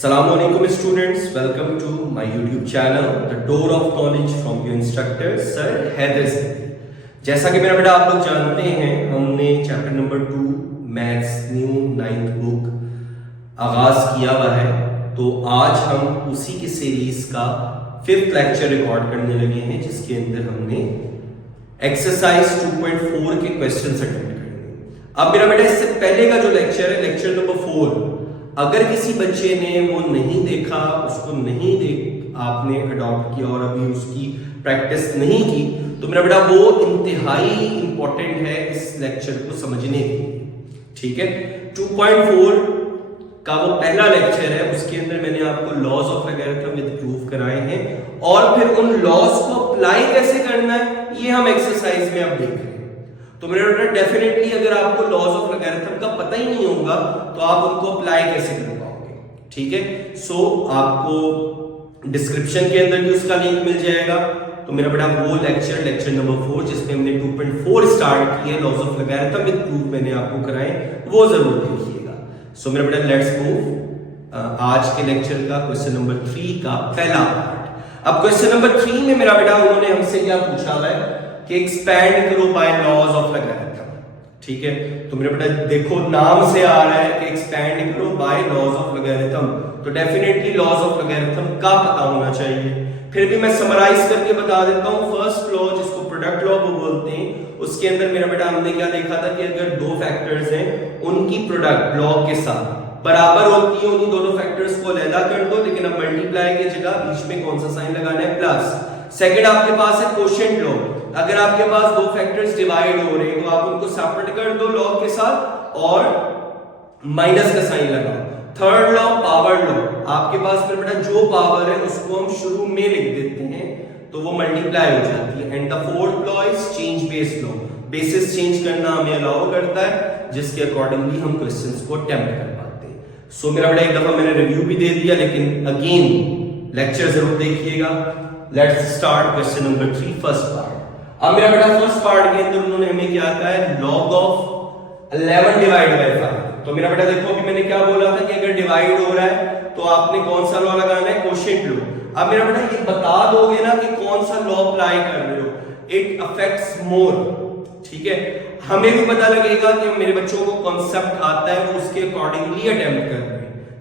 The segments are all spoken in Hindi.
Assalamualaikum students, welcome to my YouTube channel, The Door of Knowledge from your instructor, Sir Haider Siddiqui. जैसा कि मेरा बेटा आप लोग जानते हैं, हमने chapter number 2 maths new 9th book आगाज किया हुआ है। तो आज हम उसी की सीरीज का 5th लेक्चर रिकॉर्ड करने लगे हैं, जिसके अंदर हमने एक्सरसाइज 2.4 के क्वेश्चन अटेम्प्ट करेंगे। अब मेरा बेटा इससे पहले का जो लेक्चर है, लेक्चर नंबर 4, अगर किसी बच्चे ने वो नहीं देखा, उसको नहीं आपने अडॉप्ट किया और अभी उसकी प्रैक्टिस नहीं की, तो मेरा बेटा वो इंतहाई इंपॉर्टेंट है इस लेक्चर को समझने के लिए। ठीक है, 2.4 का वो पहला लेक्चर है, उसके अंदर मैंने आपको laws of logarithm with proof कराए हैं और फिर उन लॉज को अप्लाई कैसे करना है ये हम एक्सरसाइज में अब देख रहे हैं। तो मेरा बेटा डेफिनेटली अगर आपको लॉज ऑफ लॉगरिथम का पता ही नहीं होगा तो आप उनको अप्लाई कैसे कर पाओगे। ठीक है, सो आपको डिस्क्रिप्शन के अंदर भी उसका लिंक मिल जाएगा। तो मेरा बेटा वो लेक्चर नंबर 4 जिसमें हमने 2.4 स्टार्ट किया, laws of logarithm with proof मैंने आपको कराए, वो जरूर देखिएगा। सो मेरा बेटा लेट्स मूव आज के लेक्चर का क्वेश्चन नंबर 3 का पहला पार्ट। अब क्वेश्चन नंबर 3 में मेरा बेटा उन्होंने हमसे क्या पूछा है कि एक्सपैंड करो बाय लॉज ऑफ लॉगरिथम। ठीक है, तो मेरे बेटा देखो नाम से आ रहा है कि एक्सपैंड करो बाय लॉज ऑफ लॉगरिथम, तो डेफिनेटली लॉज ऑफ लॉगरिथम का पता होना चाहिए। फिर भी मैं समराइज करके बता देता हूं। फर्स्ट लॉ, जिसको प्रोडक्ट लॉ बोलते हैं, उसके अंदर मेरा बेटा हमने क्या देखा था कि अगर दो फैक्टर्स हैं उनकी प्रोडक्ट लॉग के साथ बराबर होती है, उन्हीं दोनों फैक्टर्स को अलग कर दो, लेकिन अब मल्टीप्लाई की जगह बीच में कौन सा साइन लगाना है, प्लस। सेकंड आपके पास है कोशेंट लॉ, अगर आपके पास दो फैक्टर्स डिवाइड हो रहे हैं तो आप उनको सेपरेट कर दो लॉग के साथ और माइनस का साइन लगाओ। थर्ड लॉ पावर लॉ, आपके पास फिर बेटा जो पावर है उसको हम शुरू में लिख देते हैं तो वो मल्टीप्लाई हो जाती है। And the fourth law is change base law, basis change करना हमें अलाउ करता है, जिसके अकॉर्डिंगली हम क्वेश्चंस को अटेम्प्ट कर पाते हैं। सो मेरा बेटा एक दफा मैंने रिव्यू भी दे दिया, लेकिन अगेन लेक्चर जरूर देखिएगा। Let's start question number 3 first part. अब मेरा बेटा फर्स्ट पार्ट के अंदर उन्होंने हमें क्या कहा है, लॉग ऑफ 11 डिवाइड बाय 5। तो मेरा बेटा देखो कि मैंने क्या बोला था कि अगर डिवाइड हो रहा है तो आपने कौन सा लॉ लगाना है, कोशेंट लॉ। अब मेरा बेटा ये बता दोगे ना कि कौन सा लॉ अप्लाई कर रहे हो, इट अफेक्ट्स मोर। ठीक है, हमें भी पता लगेगा कि मेरे बच्चों को कॉन्सेप्ट आता है, वो उसके अकॉर्डिंगली अटेम्प्ट कर रहे हैं।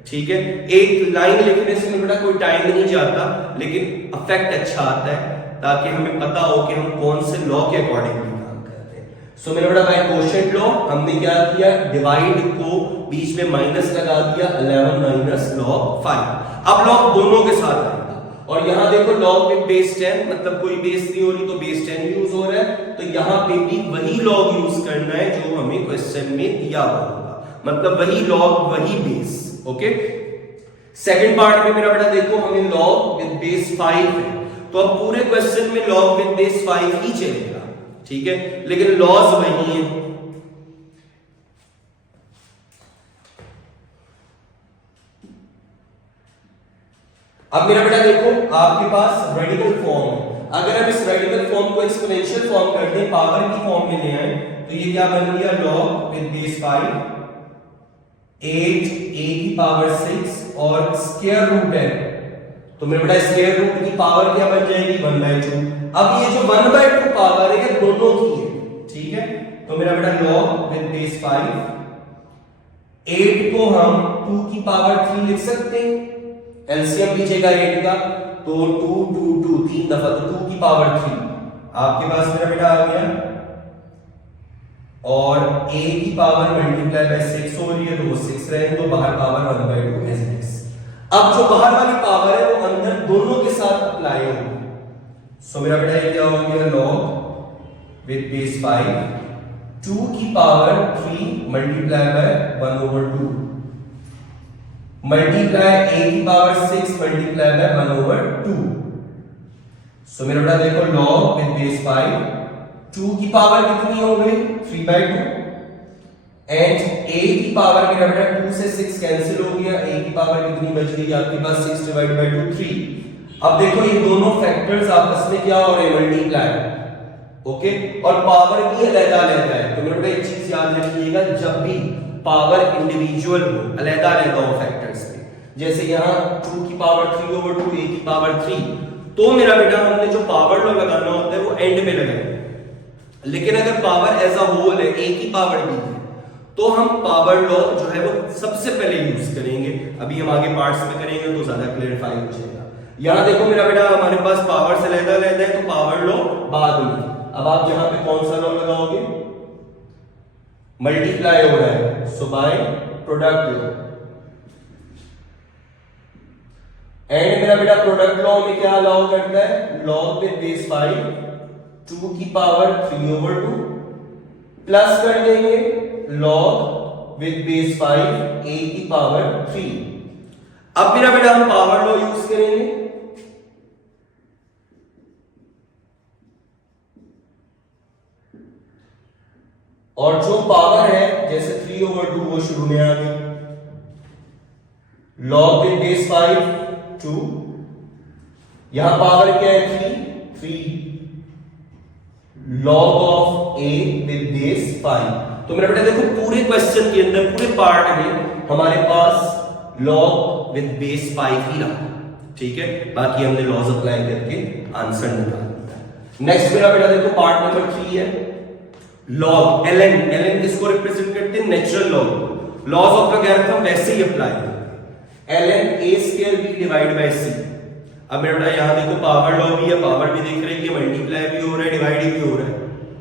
ठीक है, एक लाइन लिखने से मेरा बेटा कोई टाइम नहीं जाता, लेकिन अफेक्ट अच्छा आता है ताकि हमें पता हो कि हम कौन से लॉ के अकॉर्डिंगली काम करते हैं। सो मेरा बेटा बाय कोशेंट लॉ हमने क्या किया, डिवाइड को बीच में माइनस लगा दिया, 11 माइनस लॉग 5। अब लॉग दोनों के साथ आएगा और यहां देखो लॉग विद बेस 10, मतलब कोई बेस नहीं हो रही तो बेस 10 यूज हो रहा है, तो यहां पे भी वही लॉग यूज करना है जो हमें क्वेश्चन में दिया हुआ होगा, मतलब वही लॉग वही बेस। ओके, सेकंड पार्ट में मेरा बेटा देखो हमें लॉग विद बेस 5 है, तो अब पूरे क्वेश्चन में लॉग विद बेस 5 ही चलेगा। ठीक है, लेकिन लॉज वही है। अब मेरा बेटा देखो आपके पास रेडिकल फॉर्म है, अगर हम इस रेडिकल फॉर्म को एक्सपोनेंशियल फॉर्म कर दें, पावर की फॉर्म में ले आए, तो ये क्या बन गया, लॉग विद बेस 5 8 a की पावर 6 और स्क्वायर रूट है, तो मेरे बेटा स्क्वायर रूट की पावर क्या बन जाएगी, 1/2। अब ये जो 1/2 पावर है ये दोनों की है। ठीक है, तो मेरा बेटा लॉग विद बेस 5 8 को हम 2 की पावर 3 लिख सकते हैं, एलसीएम लीजिएगा 8 का, तो 2 2 2 3 दफा, तो 2 की पावर 3 आपके पास मेरा बेटा आ गया, और a की पावर मल्टीप्लाई बाय 6 हो रही है, तो वो 6 रहेंगे, तो बाहर पावर 1/2 है 6। अब जो बाहर वाली पावर है वो अंदर दोनों के साथ अप्लाई होगी। सो मेरा बेटा ये क्या हो गया, लॉग विद बेस 5 2 की power 3 multiply by 1/2 multiply a की पावर 6 मल्टीप्लाई बाय 1/2। सो मेरा बेटा देखो लॉग विद बेस 5 2 की पावर कितनी हो गई, 3/2, एंड a की पावर मेरा बेटा 2 से 6 कैंसिल हो गया, a की पावर कितनी बच गई आपके पास, 6 डिवाइड बाय 2 3। अब देखो ये दोनों फैक्टर्स आपस में क्या हो रहे हैं, मल्टीप्लाई। ओके, और पावर भी अलग-अलग है, तो मेरा बेटा एक चीज याद रखिएगा, जब भी पावर इंडिविजुअल हो, अलग-अलग हो फैक्टर्स में, जैसे यहाँ 2 की पावर 3 ओवर 2 a की पावर 3, तो मेरा बेटा हमने जो पावर लॉ लगाना होता है वो एंड में लगाएंगे। लेकिन अगर पावर एज अ होल है a की पावर b है, तो हम पावर लॉ जो है वो सबसे पहले यूज करेंगे। अभी हम आगे पार्ट्स में करेंगे तो ज्यादा क्लियरिफाई हो जाएगा। यहां देखो मेरा बेटा हमारे पास पावर से लेता है तो पावर लॉ बाद में। अब आप यहां पे कौन सा लॉ लगाओगे? मल्टीप्लाई हो रहा है, सो बाय प्रोडक्ट लॉ। एंड मेरा बेटा प्रोडक्ट लॉ में क्या अलाउ करता है? लॉग विद बेस 5 2 की पावर 3 ओवर 2 प्लस कर देंगे लॉग विद बेस 5 a की पावर 3। अब मेरा बेटा हम पावर लॉ यूज करेंगे। और जो पावर है जैसे 3 ओवर 2 वो शुरू में आ गई, लॉग विद बेस 5 2, यहां पावर क्या है? 3 log of a with base 5। तो मेरा बेटा देखो पूरे क्वेश्चन के अंदर पूरे पार्ट में हमारे पास लॉग विद बेस 5 ही रहा, ठीक है। बाकी हमने लॉज अप्लाई करके आंसर निकाल दिया। नेक्स्ट मेरा बेटा देखो पार्ट नंबर 3 है लॉग ln। ln किसको रिप्रेजेंट करते हैं? Natural log. Laws of logarithm वैसे ही अप्लाई होते हैं, ln a square b divide by c। अब मेरा बेटा यहां देखो पावर लॉ भी है, पावर भी देख रहे हैं कि मल्टीप्लाई भी हो रहा है, डिवाइड भी हो रहा है,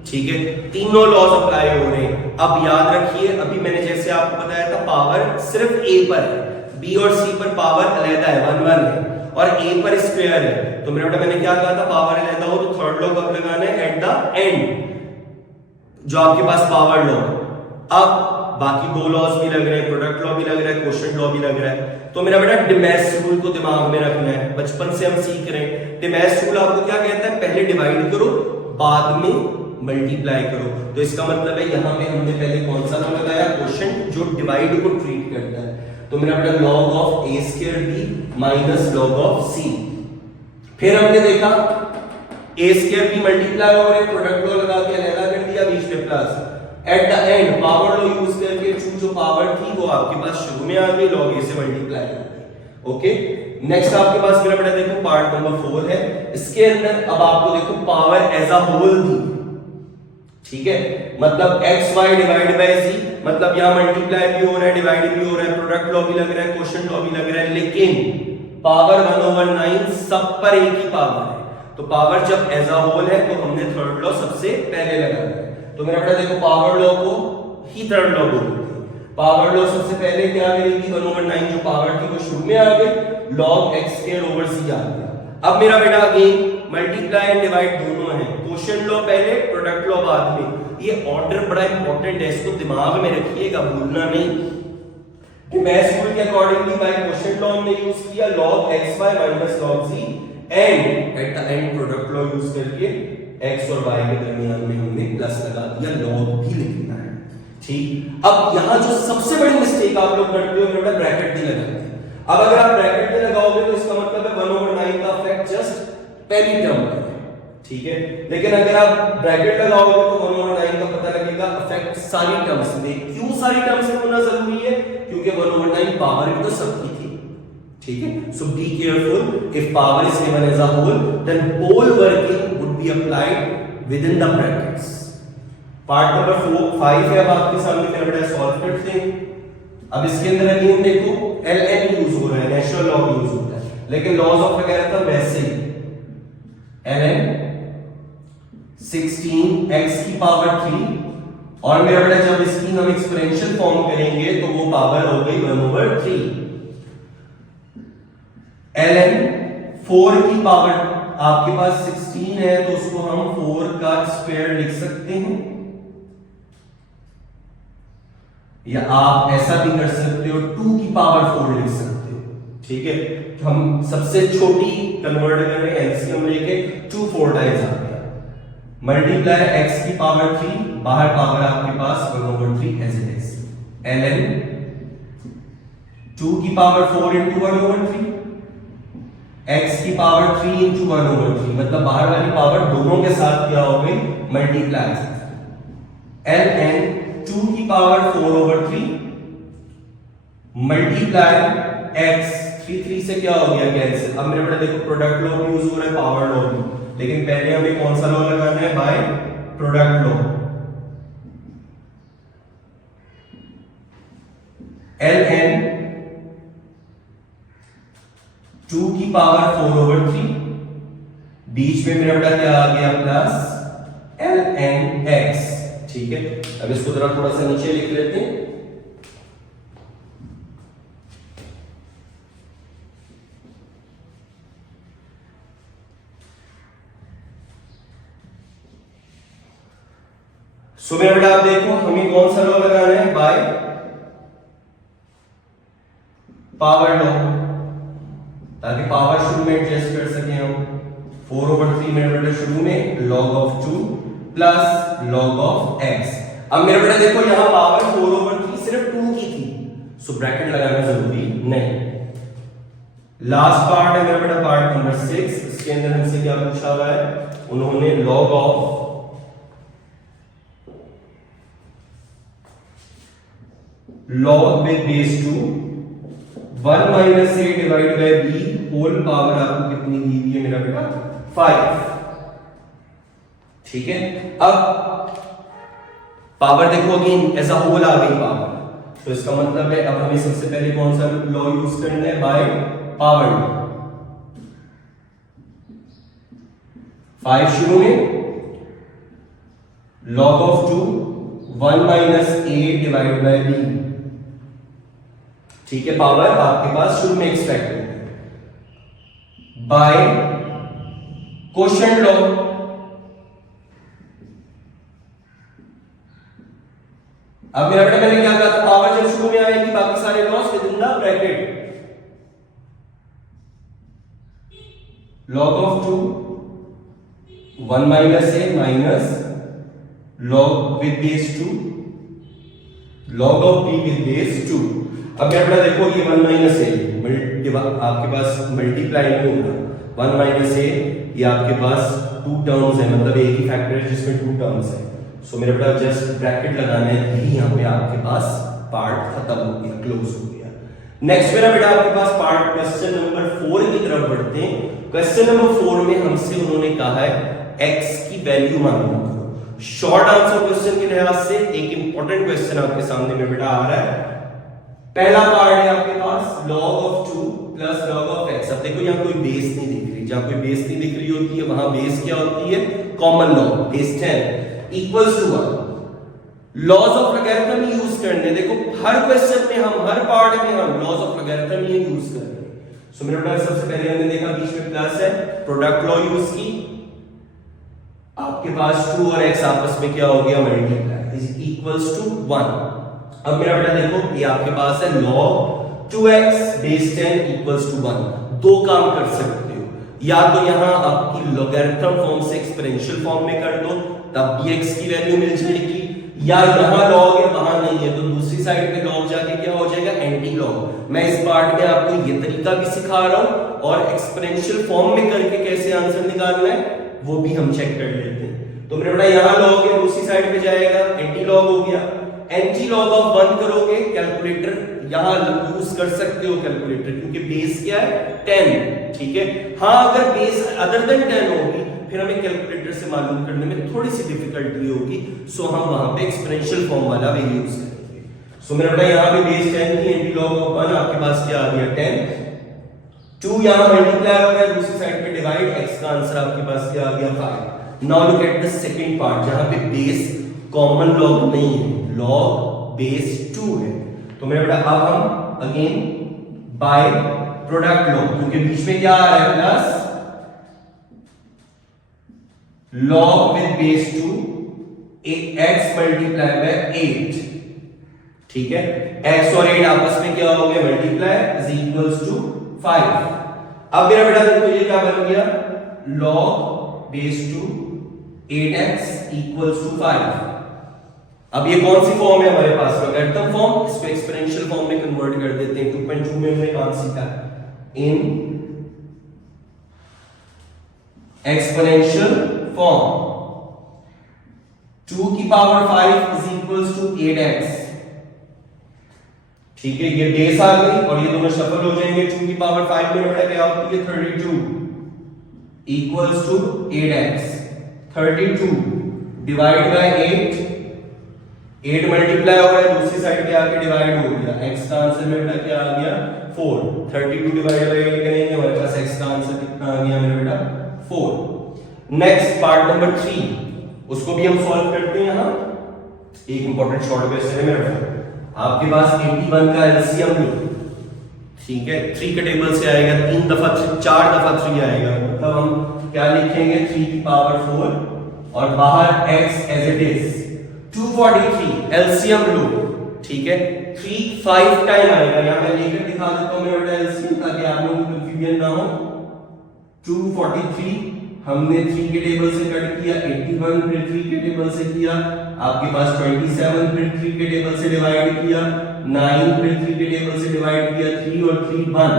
ठीक है। तीनों लॉज अप्लाई हो रहे हैं। अब याद रखिए अभी मैंने जैसे आपको बताया था पावर सिर्फ a पर है, b और c पर पावर अलग है, 1 1 है, और a पर स्क्वायर है। तो मेरा बेटा मैंने क्या कहा था? पावर अलग हो तो थर्ड लॉ कब लगाना है? एट द एंड, जो आपके पास पावर लॉ। अब बाकी दो लॉज भी लग रहे हैं, प्रोडक्ट लॉ भी लग रहा है, क्वोशिएंट लॉ भी लग रहा है। तो मेरा बेटा डिमेस रूल को दिमाग में रखना है, बचपन से हम सीख रहे हैं। डिमेस रूल आपको क्या कहता है? पहले डिवाइड करो बाद में मल्टीप्लाई करो। तो इसका मतलब है यहां पे हमने पहले कौन सा लॉ लगाया? क्वोशिएंट, जो डिवाइड को ट्रीट करता है। तो मेरा बेटा log of a square b minus log of c। फिर हमने देखा a स्क्वायर b मल्टीप्लाई हो रहे, प्रोडक्ट लॉ लगा के अलग कर दिया, बीच में plus. At the end power law use करके जो पावर थी वो आपके पास शुरू में आ गई, log a से मल्टीप्लाई हो गई। ओके, नेक्स्ट आपके पास मेरा बेटा देखो पार्ट नंबर 4 है। इसके अंदर अब आपको देखो पावर एज अ होल दी, ठीक है। मतलब x y divide by z, मतलब यहां मल्टीप्लाई भी हो रहा है, डिवाइड भी हो रहा है, प्रोडक्ट लॉ भी लग रहा है, क्वोशिएंट लॉ भी लग रहा है, लेकिन पावर 1/9 सब पर एक ही पावर है। तो पावर जब एज अ होल है तो हमने थर्ड लॉ सबसे पहले लगाना है। तो मेरा बेटा देखो पावर लॉ को ही थर्ड लॉ बोलते हैं। पावर लॉ सबसे पहले क्या करेगी? 1/9 जो पावर थी वो शुरू में आ गई, log x square over c आ गया। अब मेरा बेटा अगेन मल्टीप्लाई एंड डिवाइड दोनों है, क्वोशिएंट लॉ पहले, प्रोडक्ट लॉ बाद में। ये ऑर्डर बड़ा इंपॉर्टेंट है, इसको दिमाग में रखिएगा, भूलना नहीं। डिमेस रूल के अकॉर्डिंगली बाय क्वोशिएंट लॉ हमने यूज किया log xy minus log c, and at the end product law use करके x और y के दरमियान में हमने प्लस लगा दिया, log भी लिखना है, ठीक। अब यहां जो सबसे बड़ी मिस्टेक आप लोग करते हो मेरा ब्रैकेट भी लगाते हैं। अब अगर आप ब्रैकेट में लगाओगे तो इसका मतलब है 1/9 का इफेक्ट जस्ट पहली टर्म पर है, ठीक है। लेकिन अगर आप ब्रैकेट लगाओगे तो 1/9 का पता लगेगा इफेक्ट सारी टर्म्स में। क्यों सारी टर्म्स में होना जरूरी है? क्योंकि 1/9 पावर भी तो सबकी थी, ठीक है। So be careful, if power is given as a whole then whole working would be applied within the brackets. Part number 5 है अब आपके सामने, फिर बेटा सॉल्व करते हैं। अब इसके अंदर अगेन देखो ln यूज हो रहा है, नेचुरल लॉग यूज होता है, लेकिन लॉज ऑफ वगैरह था वैसे ही। ln 16x की पावर 3, और मेरा बेटा जब इसकी हम एक्सपोनेंशियल फॉर्म करेंगे तो वो पावर हो गई 1/3। ln 4 की पावर आपके पास 16 है तो उसको हम 4 का स्क्वायर लिख सकते हैं, या आप ऐसा भी कर सकते हो 2 की पावर 4 लिख सकते हो, ठीक है। हम सबसे छोटी कन्वर्ट कर रहे हैं, एलसीएम लेके 2 4 टाइम्स आ गया, मल्टीप्लाई x की पावर 3, बाहर पावर आपके पास 1/3 एज इट इज। ln 2 की पावर 4 into 1/3, x की पावर 3 into 1/3, मतलब बाहर वाली पावर दोनों के साथ क्या हो गई? मल्टीप्लाई। ln 2 की पावर 4/3 मल्टीप्लाई x 3 से क्या हो गया कैंसिल। अब मेरे बेटा देखो प्रोडक्ट लॉ यूज हो रहा है, पावर लॉ भी, लेकिन पहले हमें कौन सा लॉ लगाना है, बाय प्रोडक्ट लॉ। ln 2 की पावर 4/3, बीच में मेरा बेटा क्या आ गया प्लस ln x। ठीक है, अब इसको जरा थोड़ा सा नीचे लिख लेते हैं। सो मेरा बेटा आप देखो हमें कौन सा लॉ लगाना है, बाय पावर लॉ, ताकि पावर शुरू में एडजस्ट कर सके हम। 4/3 मेरा बेटा शुरू में log of 2 plus log of x। अब मेरा बेटा देखो यहां पावर 4/3 सिर्फ 2 की थी, सो ब्रैकेट लगाना जरूरी नहीं। लास्ट पार्ट है मेरा बेटा पार्ट नंबर 6, इसके अंदर हमसे क्या पूछा हुआ है, उन्होंने log of log with base 2 1 minus a divided by b whole power आपको कितनी दी हुई है मेरा बेटा, 5। ठीक है, अब पावर देखो अगेन ऐसा होल आ गई पावर, तो इसका मतलब है अब हमें सबसे पहले कौन सा लॉ यूज करना है, बाय पावर लॉ। 5 शुरू में log of 2 1 minus a divided by b। ठीक है, पावर आपके पास शुरू में एक्सट्रैक्ट होगी बाय क्वोशंट लॉ। अब मेरा बेटा मैंने क्या कहा था, पावर जब शुरू में आएगी बाकी सारे loss with in the bracket. log of 2 1 minus a minus log with base 2 log of b with base 2। अब मेरा बेटा देखो ये 1 माइनस ए आपके पास मल्टीप्लाई नहीं होगा, 1 माइनस ए ये आपके पास 2 टर्म्स है, मतलब एक ही फैक्टर है जिसमें 2 टर्म्स है। सो मेरा बेटा जस्ट ब्रैकेट लगाना है, यही यहाँ पे आपके पास पार्ट खत्म हो गया, क्लोज हो गया। नेक्स्ट मेरा बेटा आपके पास पार्ट क्वेश्चन नंबर 4 की तरफ बढ़ते हैं। क्वेश्चन नंबर 4 में हमसे उन्होंने कहा है x की वैल्यू मालूम करो। शॉर्ट आंसर क्वेश्चन के लिहाज से एक इंपॉर्टेंट क्वेश्चन आपके सामने में बेटा आ रहा है। पहला पार्ट है आपके पास log of 2 plus log of x। अब देखो यहाँ कोई बेस नहीं दिख रही, जहां कोई बेस नहीं दिख रही होती है वहां बेस क्या होती है, common log, base 10 equals to 1। Laws of logarithm use करने, देखो हर क्वेश्चन में हम, हर पार्ट में हम लॉज ऑफ लॉगरिथम ही यूज कर रहे हैं। सो मेरे बेटा सबसे पहले हमने देखा बीच में प्लस है, प्रोडक्ट लॉ यूज की, आपके पास 2 और x आपस में क्या हो गया, मल्टीप्लाई, इज इक्वल्स टू 1। अब मेरा बेटा देखो ये आपके पास है log 2x base 10 equals to 1। दो काम कर सकते हो, या तो यहां आपकी लॉगरिथम फॉर्म से एक्सपोनेंशियल फॉर्म में कर दो, तब भी x की वैल्यू मिल जाएगी, या यहां log है वहां नहीं है तो दूसरी साइड पे log जाके क्या हो जाएगा, एंटी लॉग। मैं इस पार्ट में आपको ये तरीका भी सिखा रहा हूं, और एक्सपोनेंशियल फॉर्म में करके कैसे आंसर निकालना है वो भी हम चेक कर लेते हैं। तो मेरा बेटा यहां log है, दूसरी साइड पे जाएगा, एंटी लॉग हो गया। एंटी लॉग ऑफ 1 करोगे, कैलकुलेटर यहां यूज कर सकते हो कैलकुलेटर, क्योंकि बेस क्या है 10। ठीक है, हाँ अगर बेस अदर देन 10 होगी फिर हमें कैलकुलेटर से मालूम करने में थोड़ी सी डिफिकल्टी होगी, सो हम वहां पे एक्सपोनेंशियल फॉर्म वाला वे यूज करेंगे। सो मेरा बेटा यहां पे बेस 10 थी, एंटी लॉग ऑफ 1 आपके पास क्या आ गया 10, 2 यहां मल्टीप्लाई हो गया, दूसरी साइड पे डिवाइड, x का आंसर आपके पास क्या आ गया 5। Now look at the second part, जहां पे बेस कॉमन लॉग नहीं है, log बेस 2 है। तो मेरा बेटा अब हम अगेन बाय प्रोडक्ट लॉ, क्योंकि बीच में क्या आ रहा है plus log with base 2 x multiply by 8। ठीक है, x और 8 आपस में क्या हो गया, मल्टीप्लाई, इज इक्वल्स टू 5। अब मेरा बेटा देखो ये क्या बन गया, log base 2 8x equals to 5। अब ये कौन सी फॉर्म है हमारे पास, लॉगरिथम फॉर्म, इसको एक्सपोनेंशियल फॉर्म में कन्वर्ट कर देते हैं। 2.2 में हमने कौन सीखा, इन एक्सपोनेंशियल फॉर्म 2 की power 5 is equals to 8x। ठीक है, ये बेस आ गई और ये दोनों शफल हो जाएंगे। 2 की पावर 5 मेरा बेटा क्या होती है 32 equals to 8x। 32 divide by 8, 8 multiply हो गया, दूसरी साइड पे आके डिवाइड हो गया। x का आंसर मेरा बेटा क्या आ गया 4। 32 डिवाइड बाय 8 करेंगे, हमारे पास x का आंसर कितना आ गया मेरा बेटा 4। नेक्स्ट पार्ट नंबर 3, उसको भी हम सॉल्व करते हैं। यहां एक इंपॉर्टेंट शॉर्ट क्वेश्चन है मेरा बेटा, आपके पास 81 का एलसीएम लो, ठीक है, 3 के टेबल से आएगा, 3 दफा 4 दफा 3 आएगा, मतलब हम क्या लिखेंगे 3 की पावर 4 और बाहर x as it is 243 LCM लो, ठीक है। 3 5 टाइम आएगा, यहां मैं लेकर दिखा देता हूं मेरा बेटा एलसीएम, ताकि आप लोगों को कंफ्यूजन ना हो। 243 हमने 3 के टेबल से कट किया, 81 फिर 3 के टेबल से किया, आपके पास 27 फिर 3 के टेबल से डिवाइड किया, 9 फिर 3 के टेबल से डिवाइड किया, 3 और 3 1।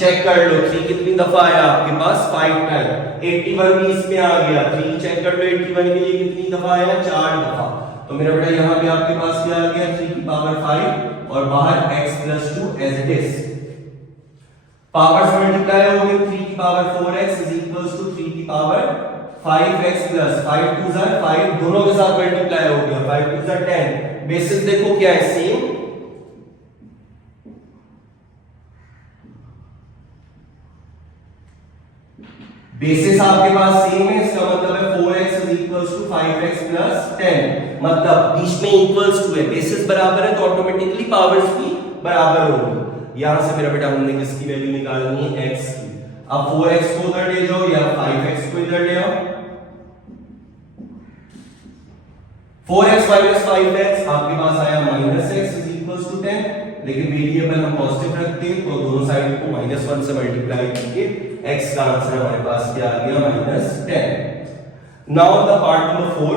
चेक कर लो 3 कितनी दफा आया आपके पास 5 टाइम। 81 भी इसमें आ गया, 3 चेक कर लो 81 के लिए कितनी दफा आया 4 दफा। तो मेरा बेटा यहां पे आपके पास क्या आ गया 3 की पावर 5 और बाहर x + 2 as it is. Powers multiply हो गई, 3 की power 4x is equals to 3 की पावर 5x प्लस 5 2 जार 5, दोनों के साथ मल्टीप्लाई हो गया, 5 2 जार 10। बेसिस देखो क्या है सेम, बेसिस आपके पास सेम है, इसका मतलब है 4x is equals to 5x plus 10, मतलब बीच में इक्वल्स टू है, बेसिस बराबर है तो ऑटोमेटिकली पावर्स भी बराबर होगी। यहां से मेरा बेटा हमने किसकी वैल्यू निकालनी है x की। अब 4x को उधर ले जाओ या 5x को इधर ले आओ। 4x - 5x आपके पास आया -x इज इक्वल्स टू 10, लेकिन वेरिएबल हम पॉजिटिव रखते हैं तो दोनों साइड को -1 से मल्टीप्लाई करके x का आंसर हमारे पास क्या आ गया -10। नाउ द पार्ट नंबर 4,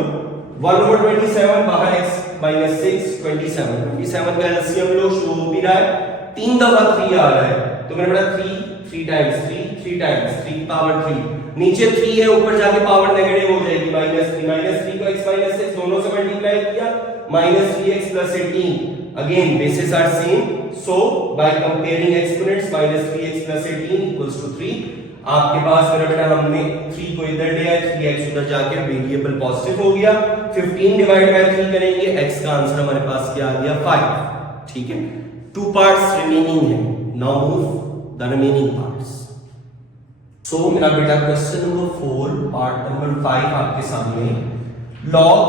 1/27 बाहर x - 6 27 का एलसीएम लो, शो हो भी रहा है, 3 दफा 3 आ रहा है, तो मेरा बेटा 3 टाइम्स 3 टाइम्स 3 पावर 3, नीचे 3 है ऊपर जाके पावर नेगेटिव हो जाएगी -3 को x - 6 दोनों से मल्टीप्लाई किया, -3x + 18, again bases are same, so by comparing exponents -3x + 18 equals to 3। आपके पास मेरा बेटा हमने 3 को इधर ले आए, 3x उधर जाके वेरिएबल पॉजिटिव हो गया, 15 डिवाइड बाय 3 करेंगे, x का आंसर हमारे पास क्या आ गया 5, ठीक है। 2 पार्ट्स रिमेनिंग है, now move the remaining parts. So मेरा बेटा क्वेश्चन नंबर 4 पार्ट नंबर 5 आपके सामने, log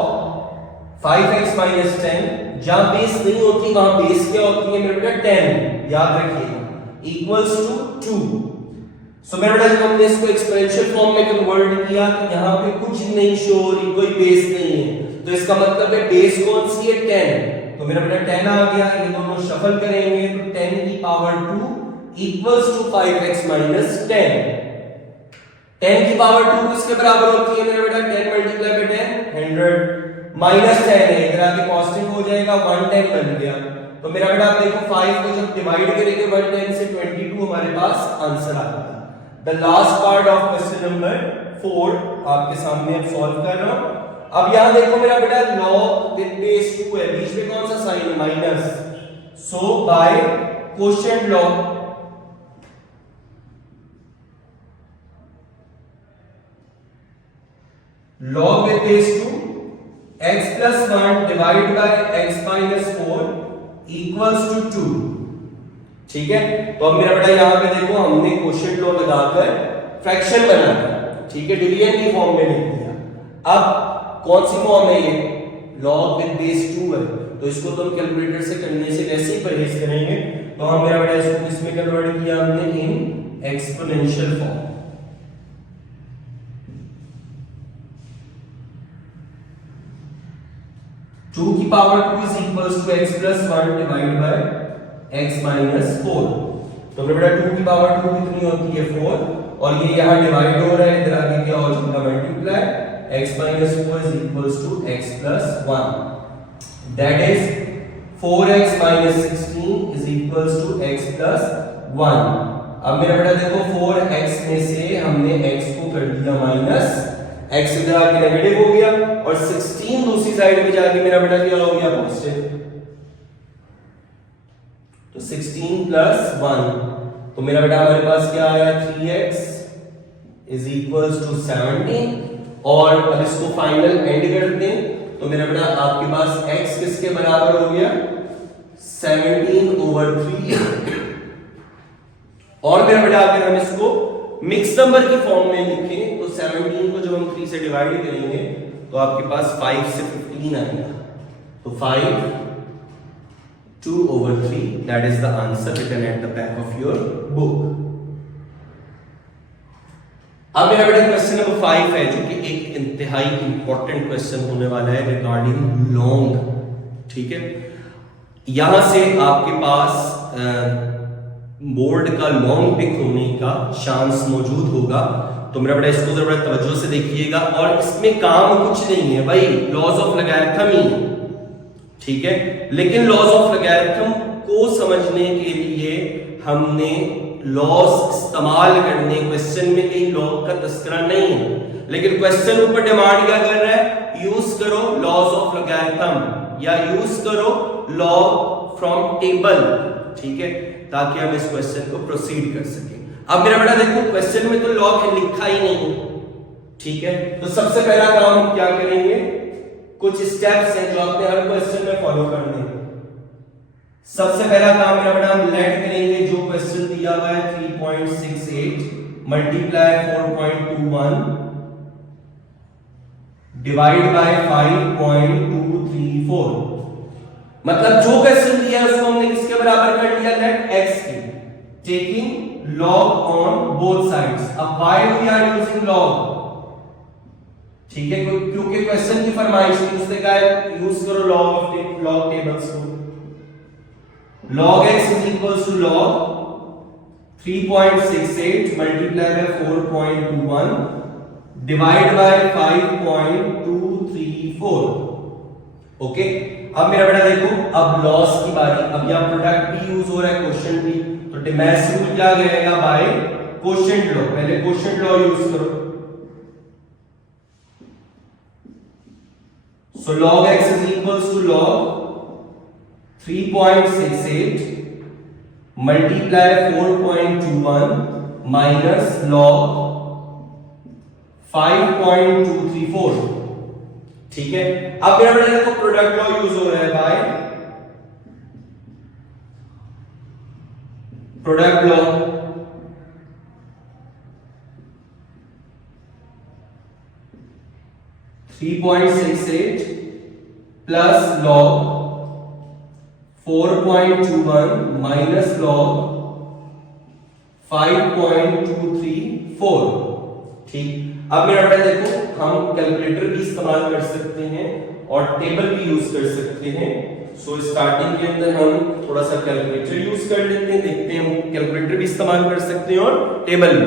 5x - 10, जहां बेस नहीं होती वहां बेस क्या होती है मेरा बेटा 10, याद रखिएगा, इक्वल्स टू 2। सो मेरा बेटा जब हमने इसको एक्सपोनेंशियल फॉर्म में कन्वर्ट किया तो यहां पे कुछ नहीं शो हो रही, कोई बेस नहीं है, तो इसका मतलब है बेस कौन सी है 10, तो मेरा बेटा 10 आ गया, ये दोनों शफल करेंगे तो 10 की पावर 2 इक्वल्स टू 5x - 10। 10 की पावर 2 किसके बराबर होती है मेरा बेटा 10 मल्टीप्लाई बाय 10 100, -10 है इधर आके पॉजिटिव हो जाएगा, 110 बन गया। तो मेरा बेटा आप देखो 5 को जब डिवाइड करेंगे 110 से 22 हमारे पास आंसर आ गया। The last part of question number 4 आपके सामने अब सॉल्व कर रहा हूं। अब यहां देखो मेरा बेटा log विद बेस 2 है, बीच में कौन सा साइन है minus, so by quotient log with base 2 x + 1 divided by x - 4 equals to 2, ठीक है। तो अब मेरा बेटा यहां पे देखो हमने क्वोशिएंट लॉ लगाकर फ्रैक्शन बना दिया, ठीक है, डिवीजन की फॉर्म में लिख दिया। अब कौन सी फॉर्म है ये log with base 2 है, तो इसको तो हम कैलकुलेटर से करने से वैसे ही परहेज करेंगे, तो हम मेरा बेटा इसको किसमें कन्वर्ट किया हमने इन एक्सपोनेंशियल फॉर्म। टू की power 2 is equals to x + 1 divide by x - 4, तो मेरा बेटा 2 की पावर 2 कितनी होती है 4, और ये यहां डिवाइड हो रहा है, इधर आगे क्या हो जाएगा multiply, x - 4 is equals to x + 1, that is 4x - 16 is equals to x + 1। अब मेरा बेटा देखो 4x में से हमने x को कर दिया माइनस, x इधर आके नेगेटिव हो गया और 16 दूसरी साइड पे जाके मेरा बेटा क्या हो गया पॉजिटिव, तो 16 प्लस 1, तो मेरा बेटा हमारे पास क्या आया 3x इज इक्वल्स टू 17। और अब इसको फाइनल एंड करते हैं, तो मेरा बेटा आपके पास x किसके बराबर हो गया 17/3। और मेरा बेटा अगर हम इसको मिक्स नंबर के फॉर्म में लिखें तो 17 को जब हम 3 से डिवाइड करेंगे तो आपके पास 5 से 15 आएगा, तो 5 2/3, that is the answer written at the back of your book। अब मेरा बेटा क्वेश्चन नंबर 5 है जो कि एक इंतहाई इंपॉर्टेंट क्वेश्चन होने वाला है रिगार्डिंग लॉन्ग। ठीक है, यहां से आपके पास बोर्ड का लॉन्ग पिक होने का चांस मौजूद होगा, तो मेरा बेटा इसको जरा तवज्जो से देखिएगा। और इसमें काम कुछ नहीं है भाई, लॉज ऑफ लॉगरिथम ही है, ठीक है। लेकिन लॉज ऑफ लॉगरिथम को समझने के लिए हमने लॉज इस्तेमाल करने, क्वेश्चन में कहीं लॉग का तस्करा नहीं है, लेकिन क्वेश्चन ऊपर डिमांड क्या कर रहा है, यूज करो लॉज ऑफ लॉगरिथम या यूज करो लॉग फ्रॉम टेबल, ठीक है, ताकि हम इस क्वेश्चन को प्रोसीड कर सकें। अब मेरा बेटा देखो क्वेश्चन में तो लॉग लिखा ही नहीं, ठीक है, तो सबसे पहला काम हम क्या करेंगे, कुछ स्टेप्स हैं जो आपने हर क्वेश्चन में फॉलो करने हैं। सबसे पहला काम मेरा बेटा हम लेट करेंगे, जो क्वेश्चन दिया हुआ है 3.68 मल्टीप्लाई 4.21 डिवाइड बाय 5.234, मतलब जो क्वेश्चन दिया है उसको हमने किसके बराबर कर लिया, लेट x की, taking log on both sides. अब why we are using log, ठीक है, क्योंकि क्वेश्चन की फरमाइश थी, उसने कहा यूज करो log टेबल्स को। log x is equals to log 3.68 multiplied by 4.21 divided by 5.234। Okay, अब मेरा बेटा देखो, अब लॉस की बारी, अब यहां प्रोडक्ट भी यूज हो रहा है, क्वोशिएंट भी, तो डिमैक्स रूल क्या कहेगा, बाय क्वोशिएंट लॉ। पहले क्वोशिएंट लॉ यूज करो, सो log x is equals to log 3.68 multiply 4.21 minus log 5.234, ठीक है। अब मेरा बेटा देखो प्रोडक्ट लॉ यूज हो रहा है, bye product law, (3.68) plus log 4.21 minus log 5.234, ठीक। अब मेरा बेटा देखो हम कैलकुलेटर भी इस्तेमाल कर सकते हैं और टेबल भी यूज कर सकते हैं। सो स्टार्टिंग के अंदर हम थोड़ा सा कैलकुलेटर यूज कर लेते हैं, देखते हैं हम कैलकुलेटर भी इस्तेमाल कर सकते हैं और टेबल भी।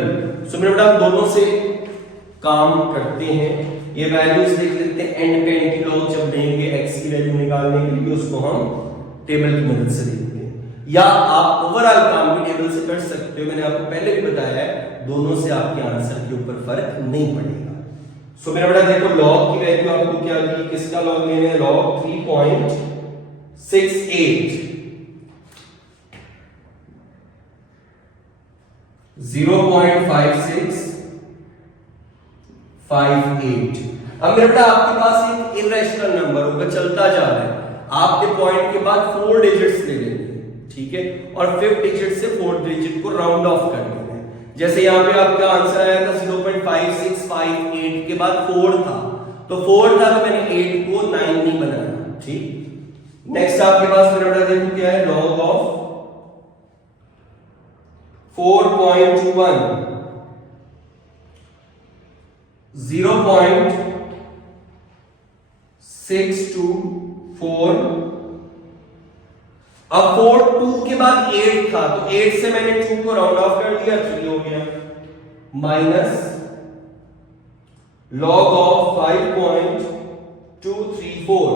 सो मेरा बेटा दोनों से काम करते हैं, ये वैल्यूज देख लेते हैं, एंड पे एंटीलॉग जब देंगे x की वैल्यू निकालने के लिए उसको हम टेबल की मदद से देखते हैं, या आप ओवरऑल काम भी टेबल से कर सकते हो। मैंने आपको पहले भी बताया है, दोनों से आपके आंसर के ऊपर फर्क नहीं पड़ेगा। सो मेरा बेटा देखो लॉग की वैल्यू आपको क्या दी, किसका लॉग लेना है, लॉग 3.68 0.5658। अब मेरा बेटा आपके पास एक इरेशनल नंबर होगा, चलता जा रहा है, आपके पॉइंट के बाद 4 डिजिट्स ले लेंगे, ठीक है, और 5th डिजिट से 4th डिजिट को राउंड ऑफ कर लेना है। जैसे यहाँ पे आपका आंसर आया था 0.5658 के बाद 4 था, तो 4 था तो मैंने 8 को 9 नहीं बनाया, ठीक। नेक्स्ट आपके पास मेरा बेटा देखो क्या है, लॉग ऑफ 4.21 0.624। अब 4 2 के बाद 8 था, तो 8 से मैंने 2 को राउंड ऑफ कर दिया, 3 हो गया, माइनस log ऑफ 5.234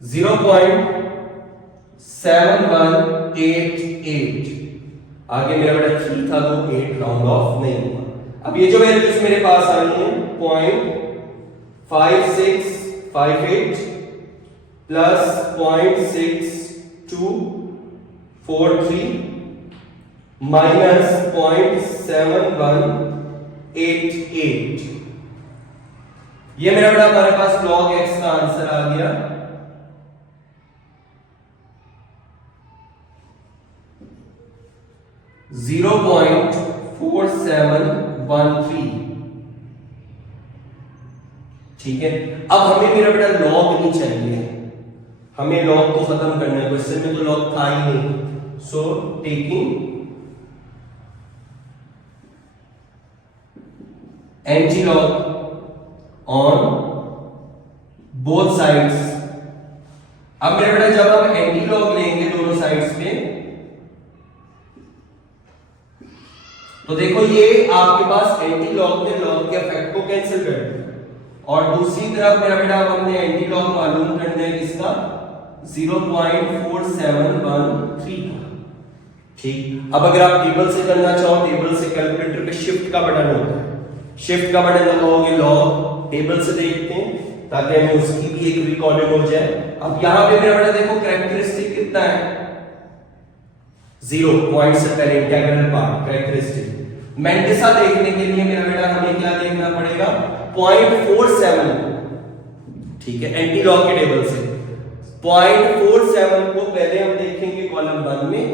0.7188। आगे मेरा बेटा 3 था तो 8 राउंड ऑफ नहीं हुआ। अब ये जो वैल्यूज मेरे पास आई हैं 0.5658 प्लस 0.6243 माइनस 0.7188। ये मेरा बेटा हमारे पास log x का आंसर आ गया। जीरो 0.4713। ठीक है, अब हमें मेरा बेटा log नहीं चाहिए, हमें log को खत्म करना है। क्वेश्चन में तो log था ही नहीं। So taking anti-log on both sides. अब मेरे बेटा जब हम एंटी-लॉग लेंगे दोनों साइड्स पे, तो देखो ये आपके पास एंटी-लॉग ने लॉग के इफेक्ट को कैंसिल कर दिया, और दूसरी तरफ मेरा बेटा अब हमने एंटी-लॉग मालूम करना है किसका, 0.4713 का। ठीक, अब अगर आप टेबल से करना चाहो, टेबल से कैलकुलेटर पे शिफ्ट का बटन होता है, शिफ्ट का बटन दबाओगे, लॉग टेबल से देखते हैं ताकि हमें उसकी भी एक रिकॉर्डिंग हो जाए। अब यहां पे मेरा बेटा देखो कैरेक्टरिस्टिक कितना है, 0 पॉइंट से पहले इंटीग्रल पार्ट कैरेक्टरिस्टिक। मैंटिसा देखने के लिए मेरा बेटा हमें क्या देखना पड़ेगा, 0.47। ठीक है, एंटी-लॉग के टेबल से 0.47 को पहले हम देखेंगे कॉलम 1 में,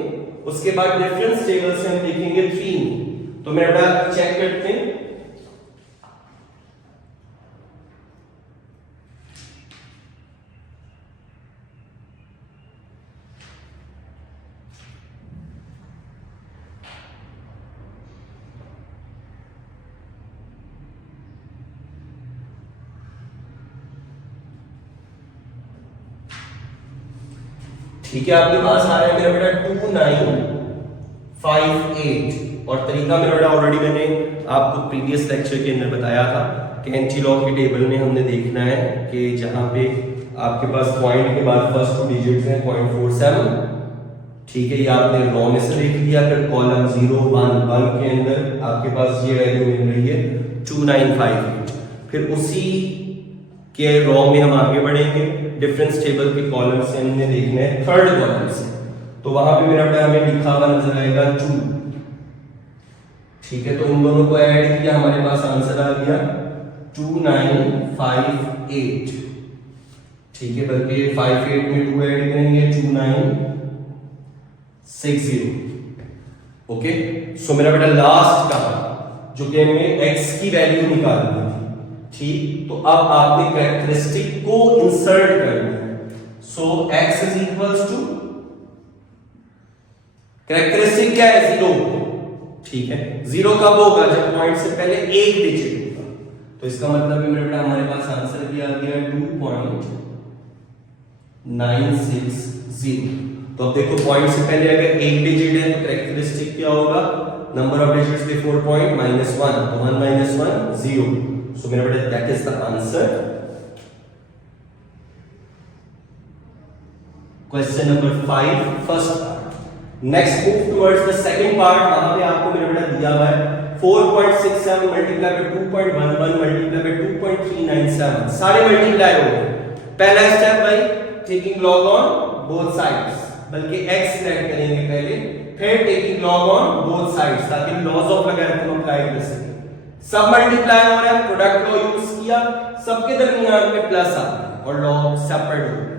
उसके बाद डिफरेंस टेबल से हम देखेंगे 3 में। तो मेरा बेटा चेक करते हैं। ठीक है, आपके पास आ रहा है मेरा बेटा 2958, और तरीका मेरा बेटा ऑलरेडी मैंने आपको प्रीवियस लेक्चर के अंदर बताया था कि एंटी-लॉग के टेबल में हमने देखना है कि जहां पे आपके पास पॉइंट के बाद फर्स्ट 2 डिजिट्स हैं 0.47। ठीक है, ये आपने रॉ में से देख लिया। फिर कॉलम 0 1 1 के अंदर आपके पास ये वैल्यू मिल रही है 2958। फिर उसी के रॉ में हम आगे बढ़ेंगे, डिफरेंस टेबल के कॉलम से हमने देखना है थर्ड कॉलम से, तो वहां पे मेरा बेटा हमें लिखा हुआ नजर आएगा 2। ठीक है, तो उन दोनों को ऐड किया, हमारे पास आंसर आ गया 2958। ठीक है, बल्कि 58 में 2 ऐड करेंगे 2960। ओके, सो मेरा बेटा लास्ट का जो कि हमें x की वैल्यू निकालनी थी। ठीक, तो अब आपने कैरेक्टरिस्टिक को इंसर्ट करना है। So x is equals to, characteristic क्या है, 0। ठीक है, 0 कब होगा, जब पॉइंट से पहले एक डिजिट होगा। तो इसका मतलब है मेरे बेटा हमारे पास आंसर क्या आ गया 2.960। तो अब देखो पॉइंट से पहले अगर एक डिजिट है तो कैरेक्टरिस्टिक क्या होगा, number of digits before point -1, तो 1 - 1 0। So मेरा बेटा that is the answer. Question number 5, first part. Next move towards the second part. वहां पे आपको मेरा बेटा दिया हुआ है 4.67 मल्टीप्लाई बाय 2.11 मल्टीप्लाई बाय 2.397, सारे मल्टीप्लाई हो गए। पहला स्टेप भाई taking log on both sides, बल्कि x सेलेक्ट करेंगे पहले, फिर taking log on both sides, ताकि लॉज ऑफ लॉगरिथम अप्लाई कर सके। सब मल्टीप्लाई हो रहा है, प्रोडक्ट लॉ यूज किया, सबके दरमियान में प्लस आ गया और लॉग सेपरेट हो गया।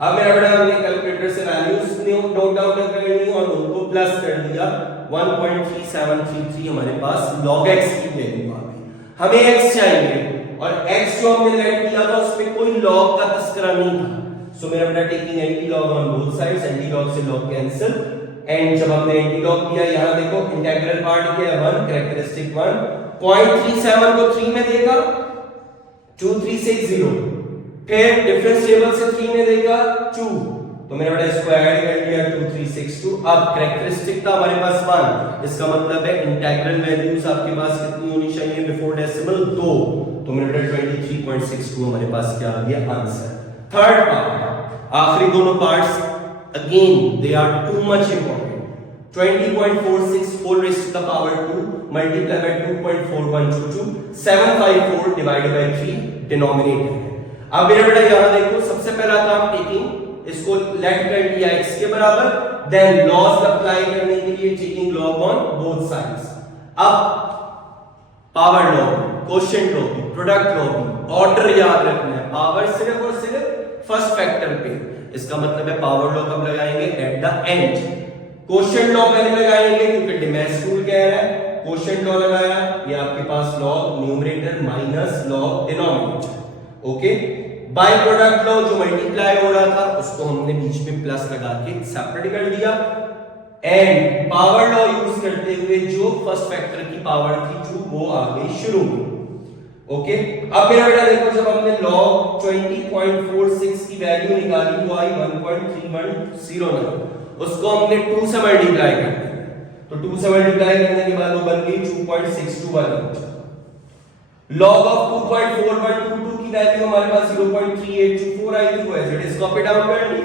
अब मेरा बेटा हमने कैलकुलेटर से वैल्यूज नोट डाउन कर ली और उनको प्लस कर दिया, 1.3733 हमारे पास log x की वैल्यू आ गई। हमें x चाहिए और x जो हमने लेट किया था उसमें कोई log का तस्करा नहीं था। सो मेरा बेटा taking anti-log on both sides, anti-log से log कैंसिल, एंड जब हमने एंटी-लॉग किया, यहां देखो इंटीग्रल पार्ट क्या है 1, कैरेक्टरिस्टिक 1, 0.37 को 3 में देखा 2360, फिर डिफरेंस टेबल से 3 में देखा 2, तो मैंने बेटा इसको ऐड कर लिया 2362। अब कैरेक्टरिस्टिक था हमारे पास 1, इसका मतलब है इंटीग्रल वैल्यूज आपके पास कितनी होनी चाहिए बिफोर डेसिमल 2, तो मैंने बेटा 23.62 हमारे पास क्या आ गया आंसर। थर्ड पार्ट, आखिरी दोनों parts again they are too much important. 20.46 whole raised to the power 2 multiplied by 2.4122, 754 divided by 3 denominator है। अब मेरा बेटा यहां देखो, सबसे पहला काम टेकिंग, इसको लेट कर दिया x के बराबर, देन लॉस अप्लाई करने के लिए taking log on both sides. अब power law, quotient law, product law, order याद रखना है, पावर सिर्फ और सिर्फ फर्स्ट फैक्टर पे, इसका मतलब है पावर लॉ कब लगाएंगे, at the end. Quotient law पहले लगाएंगे क्योंकि डिमैश रूल कह रहा है, क्वोशिएंट लॉ लगाया, ये आपके पास log numerator minus log denominator, okay. By product law जो मल्टीप्लाई हो रहा था उसको हमने बीच में प्लस लगा के सेपरेट कर दिया, एंड पावर लॉ यूज करते हुए जो फर्स्ट फैक्टर की पावर थी जो वो आ गई शुरू में, ओके। अब मेरा बेटा देखो, जब हमने log 20.46 की वैल्यू निकाली वो आई 1.3109, उसको हमने 2 से मल्टीप्लाई कर दिया, तो 2 से मल्टीप्लाई करने के बाद वो बन गई 2.6218। log of 2.4122 की वैल्यू हमारे पास 0.3824 आई थी, वो as it is copy down कर ली,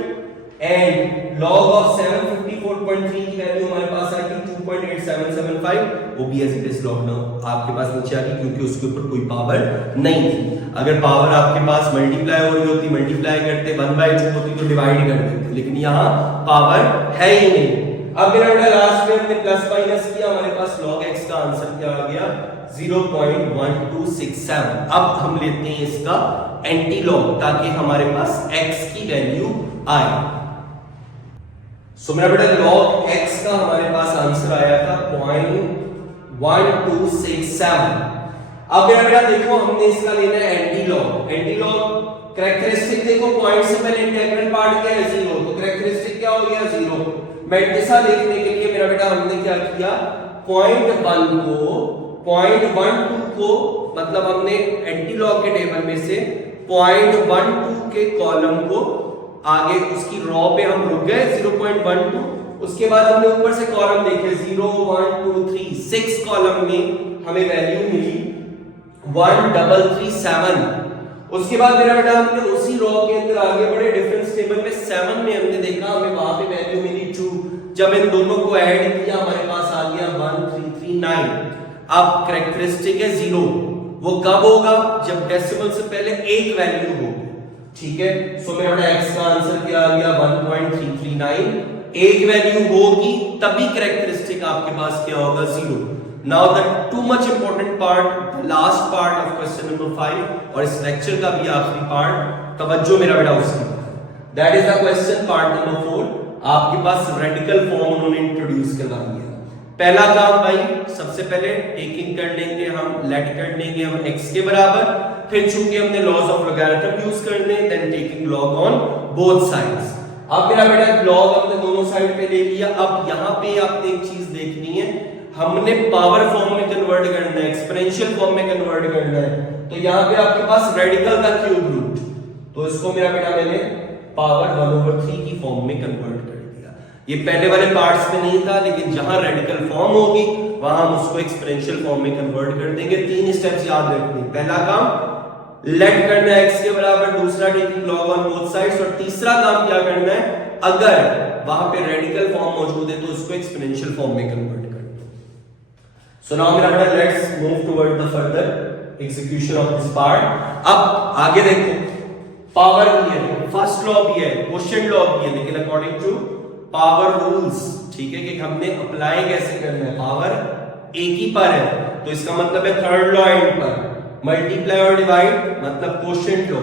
एंड log of 754.3 की वैल्यू हमारे पास आई थी 2.8775, वो भी as it is log down आपके पास नीचे आ गई क्योंकि उसके ऊपर कोई पावर नहीं थी। अगर पावर आपके पास मल्टीप्लाई हो रही होती, मल्टीप्लाई करते 1/2 होती तो डिवाइड कर देते, लेकिन यहाँ पावर है ही नहीं। अब मेरा बेटा लास्ट में हमने प्लस माइनस किया, हमारे पास log x का आंसर क्या आ गया, 0.1267। अब हम लेते हैं इसका एंटी लॉग ताकि हमारे पास x की वैल्यू आए। सो मेरा बेटा log x का हमारे पास आंसर आया था 0.1267। अब मेरा बेटा देखो, हमने इसका लेना है anti log. Anti log characteristic देखो, पॉइंट से पहले इंटीग्रल पार्ट क्या है 0, तो कैरेक्टरिस्टिक क्या हो गया 0। मैंटिसा देखने के लिए मेरा बेटा हमने क्या किया, 0.1 को 0.12 को मतलब हमने एंटी लॉग के टेबल में से 0.12 के कॉलम को आगे उसकी रॉ पे हम रुक गए 0.12, उसके बाद हमने ऊपर से कॉलम देखे 0 1 2 3 6 कॉलम में हमें वैल्यू मिली 1337। उसके बाद मेरा बेटा हमने उसी रॉ के अंदर आगे बढ़े, डिफरेंस टेबल में 7 में हमने देखा हमें वहां पे वैल्यू मिली 2, जब इन दोनों को ऐड किया हमारे पास आ गया 1339। अब कैरेक्टरिस्टिक है 0, वो कब होगा, जब डेसिमल से पहले एक वैल्यू होगी, ठीक है। सो मेरा बेटा x का आंसर क्या आ गया 1339, एक वैल्यू होगी तभी कैरेक्टरिस्टिक आपके पास क्या होगा 0। Now the two much important part, the last part of question number 5 और इस लेक्चर का भी आखिरी पार्ट, तवज्जो मेरा बेटा उसकी, that is the question part number 4। आपके पास रेडिकल फॉर्म उन्होंने इंट्रोड्यूस करवा दिया। पहला काम भाई, सबसे पहले टेकिंग कर लेंगे हम, लेट कर लेंगे हम x के बराबर, फिर चूंकि हमने लॉज ऑफ लॉगरिथम यूज करने, then taking log on both sides. अब मेरा बेटा लॉग हमने दोनों साइड पे ले लिया। अब यहां पे आपने एक चीज देखनी है, हमने पावर फॉर्म में कन्वर्ट करना है, एक्सपोनेंशियल फॉर्म में कन्वर्ट करना है, तो यहां पे आपके पास रेडिकल का क्यूब रूट, तो इसको मेरा बेटा मैंने पावर 1/3 की फॉर्म में कन्वर्ट कर दिया। ये पहले वाले पार्ट्स में नहीं था, लेकिन जहां रेडिकल फॉर्म होगी वहां हम उसको एक्सपोनेंशियल फॉर्म में कन्वर्ट कर देंगे। 3 स्टेप्स याद रखने, पहला काम लेट करना है x के बराबर, दूसरा taking log on both sides, और तीसरा काम क्या करना है, अगर वहां पे रेडिकल फॉर्म मौजूद है तो उसको एक्सपोनेंशियल फॉर्म में कन्वर्ट कर दो। सो नाउ मेरा बेटा let's move toward the further execution of this part. अब आगे देखो, पावर भी है, फर्स्ट लॉ भी है, क्वोशिएंट लॉ भी है, लेकिन अकॉर्डिंग टू पावर रूल्स, ठीक है, कि हमने अप्लाई कैसे करना है, पावर एक ही पर है तो इसका मतलब है थर्ड लॉ एंड पर, मल्टीप्लाई और डिवाइड मतलब क्वोशिएंट लॉ।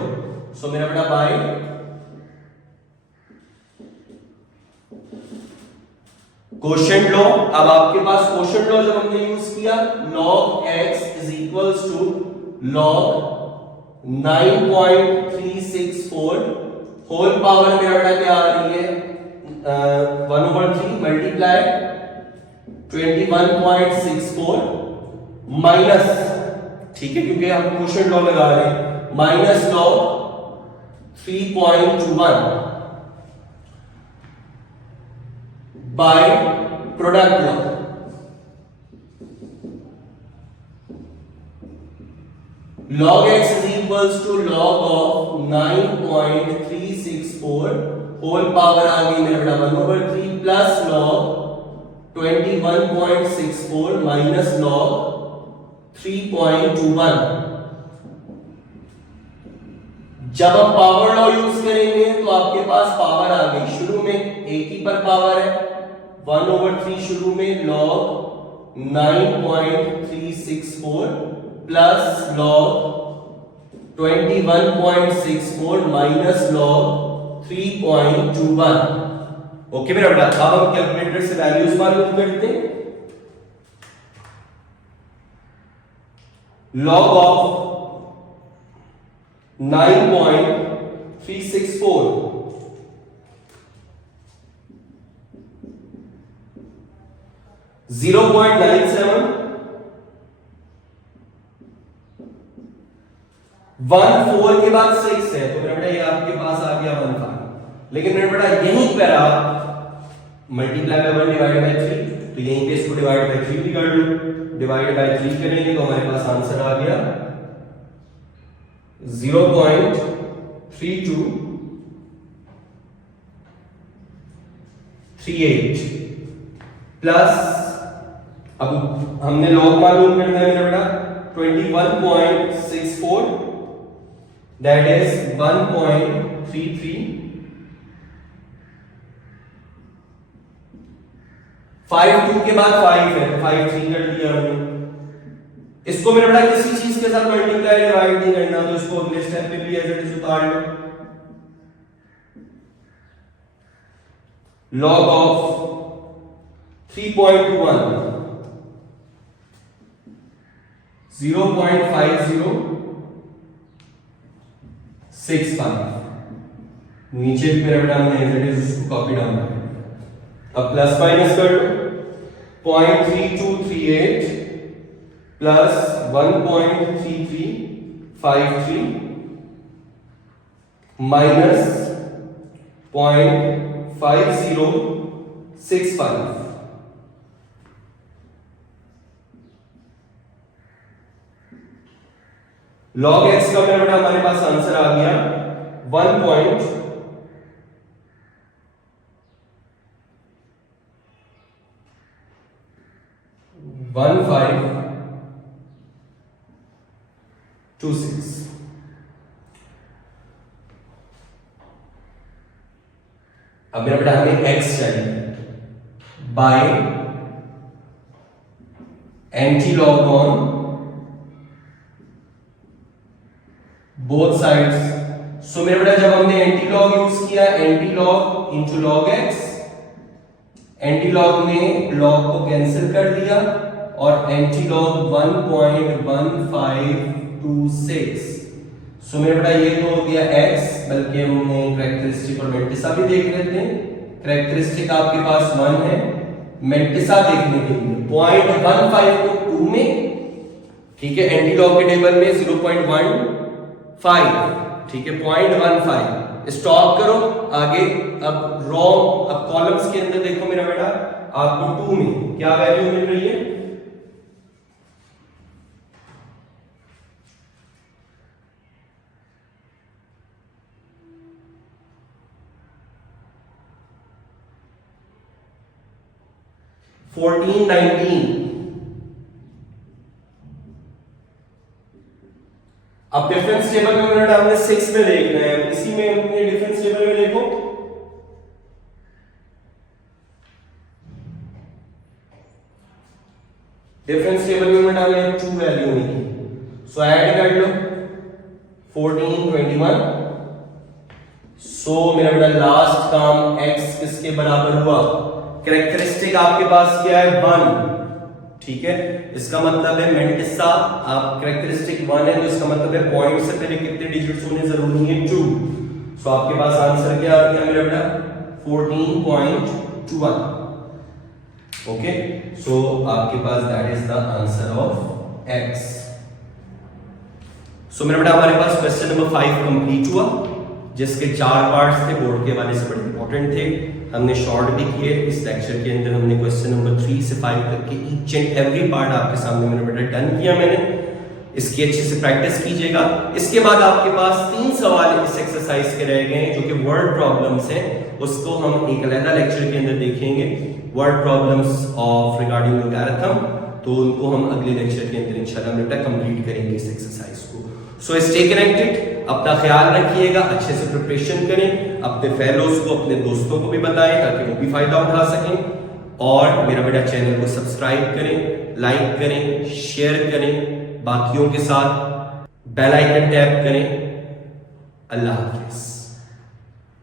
सो मेरा बेटा बाय क्वोशिएंट लॉ, अब आपके पास क्वोशिएंट लॉ जब हमने यूज किया, log x is equals to log 9.364 whole power मेरा बेटा क्या आ रही है 1/3 मल्टीप्लाई 21.64 माइनस, ठीक है क्योंकि हम क्वोशिएंट लॉ लगा रहे हैं, minus log 3.21 by product law. log x is equals to log of 9.364 whole power आ गई मेरा बेटा 1/3 प्लस log 21.64 माइनस log 3.21 जब आप पावर लॉ यूज करेंगे तो आपके पास पावर आ गई, शुरू में एक ही पर पावर है 1/3 शुरू में log 9.364 plus log 21.64 minus log 3.21। Okay मेरा बेटा, अब हम कैलकुलेटर से वैल्यूज मालूम करते हैं। log of 9.364 0.97 1/4 के बाद 6 है, तो मेरा बेटा ये आपके पास आ गया 1/5। लेकिन मेरा बेटा यहीं पर आप मल्टीप्लाई बाय 1 डिवाइड बाय 3, तो यहीं पे इसको डिवाइड बाय 3 भी कर लो। डिवाइड बाय 3 करेंगे तो हमारे पास आंसर आ गया 0.3238 प्लस, अब हमने लॉग मालूम करना है मेरा बेटा 21.64 दैट इज 1.33 5 2 के बाद 5 है तो 5 3 कर दिया हमने। इसको मेरा बेटा किसी चीज के साथ मल्टीप्लाई डिवाइड नहीं करना, तो इसको अगले स्टेप पे भी एज इट इज उतार लो। log of 3.21 0.5065, नीचे भी मेरा बेटा हमने एज इट इज उसको कॉपी डाउन कर। अब प्लस माइनस कर लो 0.3238 प्लस 1.3353 माइनस 0.5065। log x का मेरा बेटा हमारे पास आंसर आ गया 1.1526। अब मेरा बेटा हमें x चाहिए by antilog on both sides. So मेरा बेटा जब हमने एंटी लॉग यूज किया, antilog into log x, antilog ने लॉग को कैंसिल कर दिया और एंटी लॉग 1.1526। सो मेरा बेटा ये तो हो गया x, बल्कि हमने कैरेक्टरिस्टिक और मेंटिसा भी देख लेते हैं। कैरेक्टरिस्टिक आपके पास 1 है, मेंटिसा देखने के लिए 0.15 को 2 में, ठीक है, एंटी लॉग के टेबल में 0.15, ठीक है, 0.15 स्टॉप करो आगे। अब रो, अब कॉलम्स के अंदर देखो मेरा बेटा, आपको 2 में क्या वैल्यू मिल रही है? $14.19। अब डिफरेंस टेबल में मेरा हमने 6 में देखना है, इसी में अपने डिफरेंस टेबल में देखो डिफरेंस टेबल में मेरा हमने 2 वैल्यू मिली, सो ऐड कर लो 1421। सो मेरा बेटा लास्ट काम x किसके बराबर हुआ? कैरेक्टरिस्टिक आपके पास क्या है? 1, ठीक है, इसका मतलब है मेंटिसा आप कैरेक्टरिस्टिक 1 है तो इसका मतलब है पॉइंट से पहले कितने डिजिट्स होने जरूरी है? 2। सो आपके पास आंसर क्या आ गया मेरा बेटा? 14.21। ओके, सो आपके पास that is the answer of x। सो मेरा बेटा हमारे पास क्वेश्चन नंबर 5 कंप्लीट हुआ, जिसके 4 पार्ट्स थे, बोर्ड के हवाले से बड़े इंपॉर्टेंट थे, हमने शॉर्ट भी किए। इस लेक्चर के अंदर हमने क्वेश्चन नंबर 3 से 5 तक के ईच एंड एवरी पार्ट आपके सामने मेरा बेटा डन किया मैंने। इसकी अच्छे से प्रैक्टिस कीजिएगा। इसके बाद आपके पास 3 सवाल इस एक्सरसाइज के रह गए हैं जो कि वर्ड प्रॉब्लम्स हैं, उसको हम एक अलग लेक्चर के अंदर देखेंगे। Word problems of regarding logarithm तो उनको हम अगले लेक्चर के अंदर इंशाल्लाह बेटा कंप्लीट करेंगे इस एक्सरसाइज को। सो स्टे कनेक्टेड, अपना ख्याल रखिएगा, अच्छे से प्रिपरेशन करें, अपने फेलोज को अपने दोस्तों को भी बताएं ताकि वो भी फायदा उठा सकें, और मेरा बेटा चैनल को सब्सक्राइब करें, लाइक करें, शेयर करें बाकियों के साथ, बेल आइकन टैप करें। अल्लाह हाफिज।